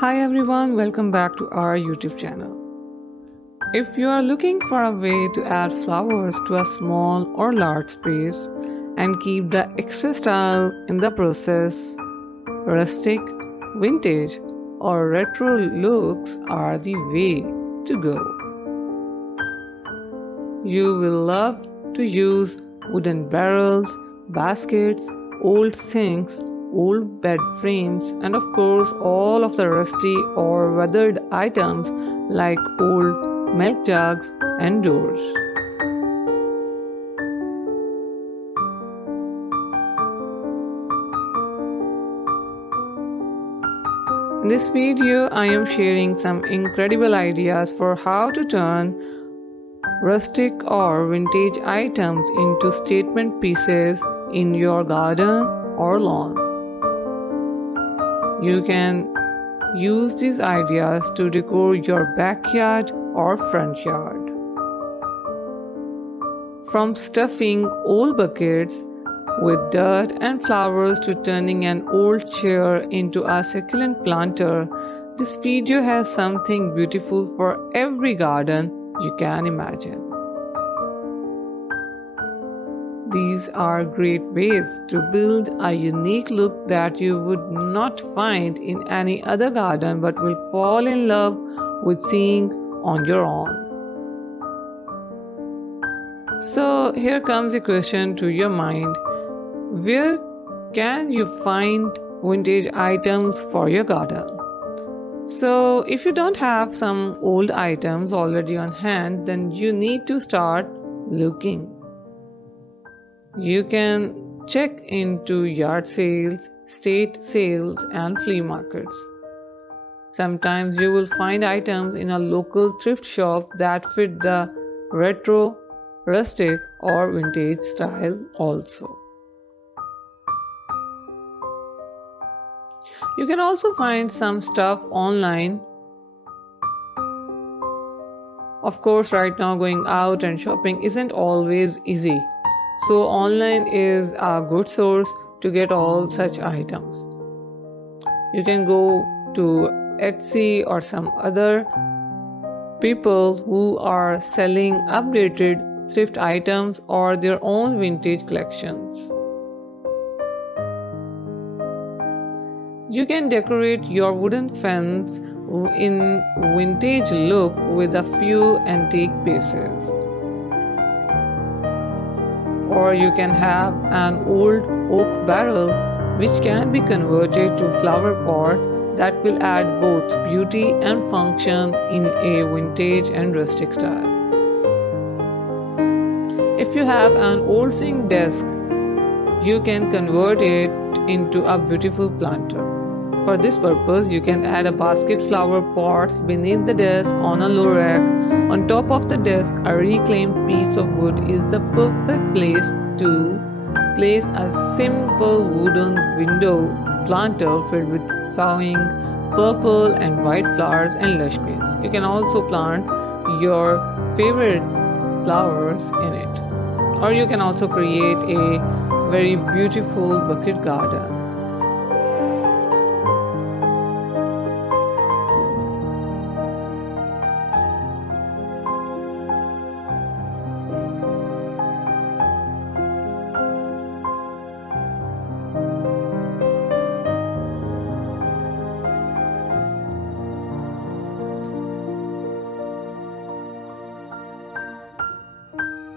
Hi everyone, welcome back to our YouTube channel. If you are looking for a way to add flowers to a small or large space and keep the extra style in the process, rustic, vintage, or retro looks are the way to go. You will love to use wooden barrels, baskets, old sinks, old bed frames, and of course all of the rusty or weathered items like old milk jugs and doors. In this video, I am sharing some incredible ideas for how to turn rustic or vintage items into statement pieces in your garden or lawn. You can use these ideas to decor your backyard or front yard. From stuffing old buckets with dirt and flowers to turning an old chair into a succulent planter, this video has something beautiful for every garden you can imagine. These are great ways to build a unique look that you would not find in any other garden but will fall in love with seeing on your own. So here comes a question to your mind. Where can you find vintage items for your garden? So if you don't have some old items already on hand, then you need to start looking. You can check into yard sales, estate sales, and flea markets. Sometimes you will find items in a local thrift shop that fit the retro, rustic, or vintage style also. You can also find some stuff online. Of course, right now going out and shopping isn't always easy. So online is a good source to get all such items. You can go to Etsy or some other people who are selling updated thrift items or their own vintage collections. You can decorate your wooden fence in vintage look with a few antique pieces. Or you can have an old oak barrel which can be converted to flower pot that will add both beauty and function in a vintage and rustic style. If you have an old sink desk, you can convert it into a beautiful planter. For this purpose, you can add a basket flower pots beneath the desk on a low rack. On top of the desk, a reclaimed piece of wood is the perfect place to place a simple wooden window planter filled with flowering purple and white flowers and lush greens. You can also plant your favorite flowers in it. Or you can also create a very beautiful bucket garden.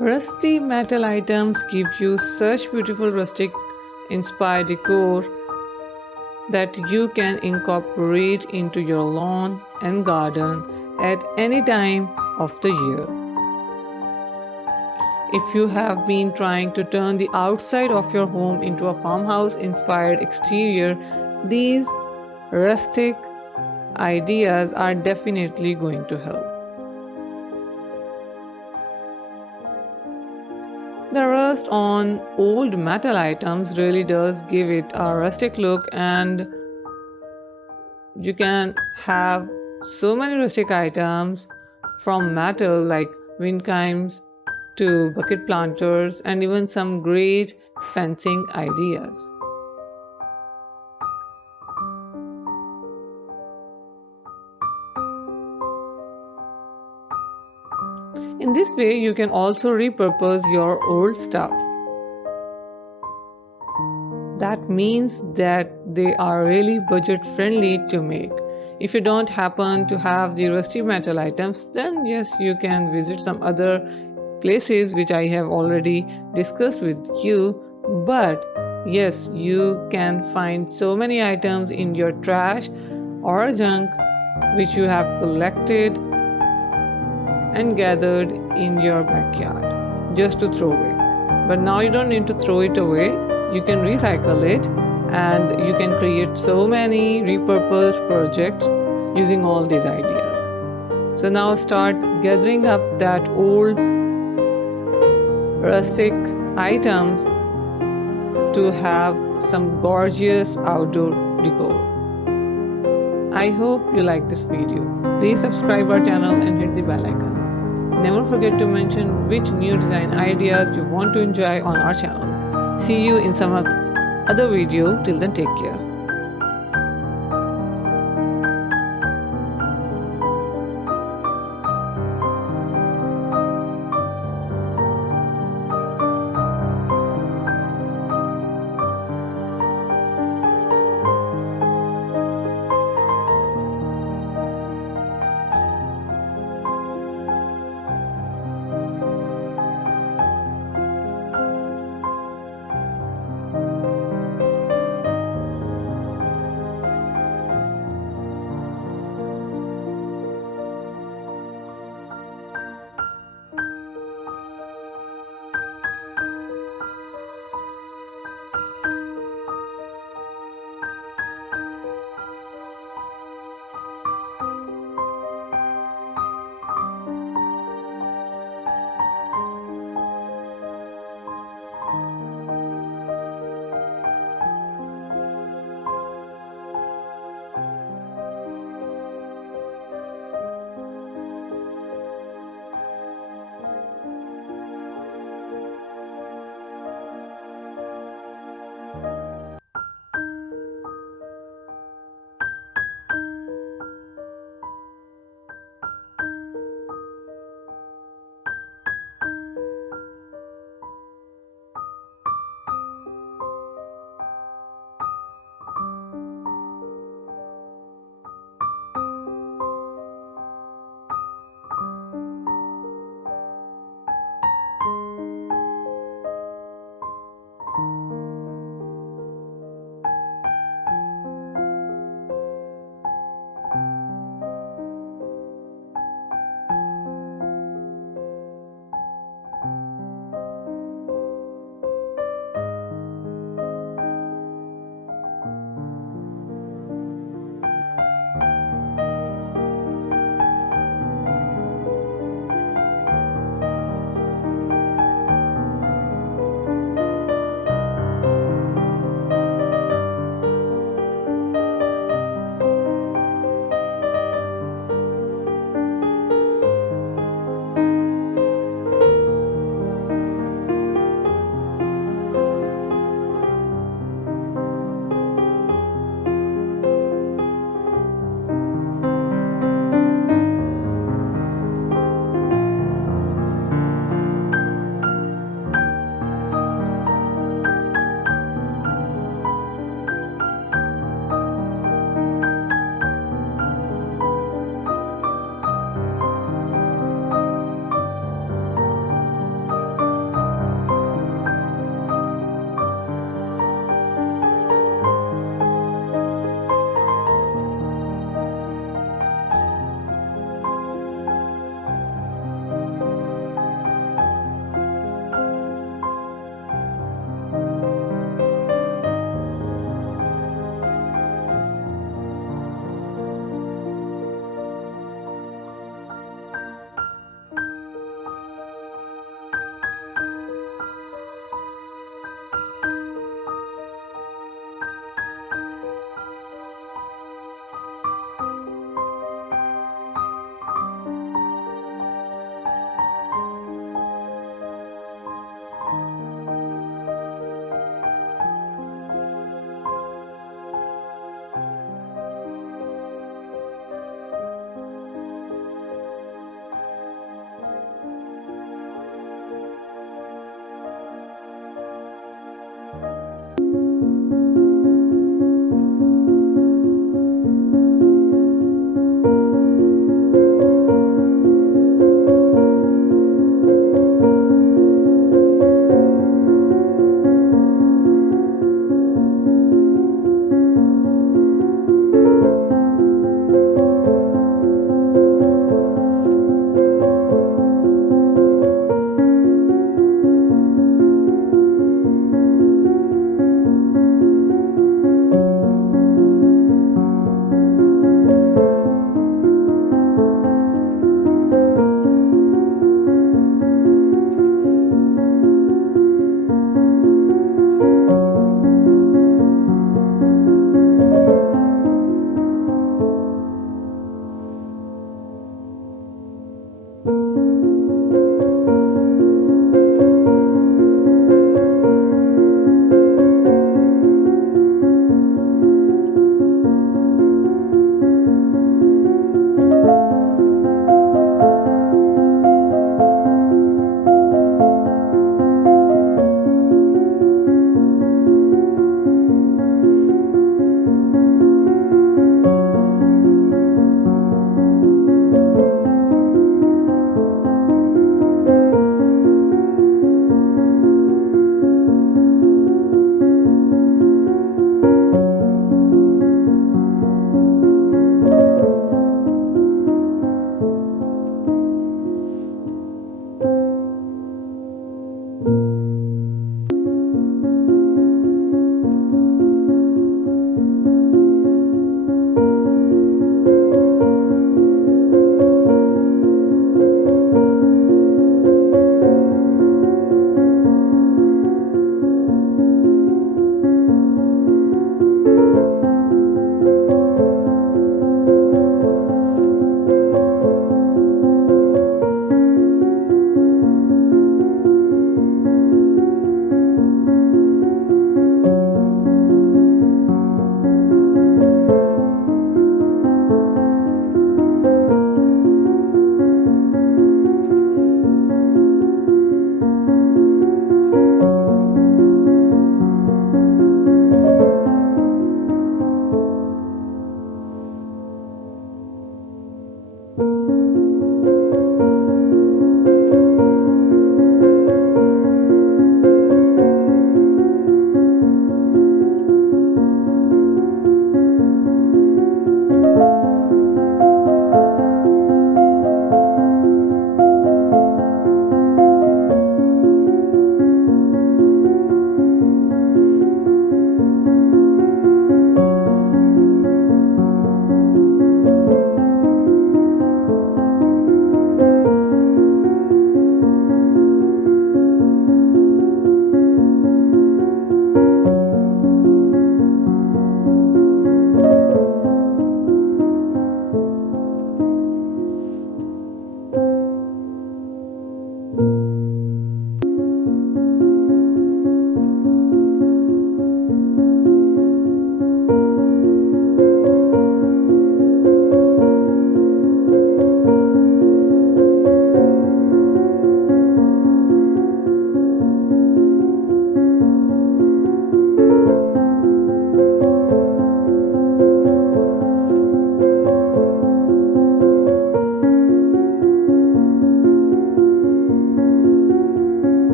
Rusty metal items give you such beautiful rustic inspired decor that you can incorporate into your lawn and garden at any time of the year. If you have been trying to turn the outside of your home into a farmhouse inspired exterior, these rustic ideas are definitely going to help. The rust on old metal items really does give it a rustic look, and you can have so many rustic items from metal like wind chimes to bucket planters and even some great fencing ideas. In this way, you can also repurpose your old stuff. That means that they are really budget friendly to make. If you don't happen to have the rusty metal items, then yes, you can visit some other places which I have already discussed with you. But yes, you can find so many items in your trash or junk which you have collected and gathered in your backyard just to throw away. But now you don't need to throw it away, you can recycle it and you can create so many repurposed projects using all these ideas. So now start gathering up that old rustic items to have some gorgeous outdoor decor. I hope you like this video. Please subscribe our channel and hit the bell icon. Never forget to mention which new design ideas you want to enjoy on our channel. See you in some other video. Till then, take care.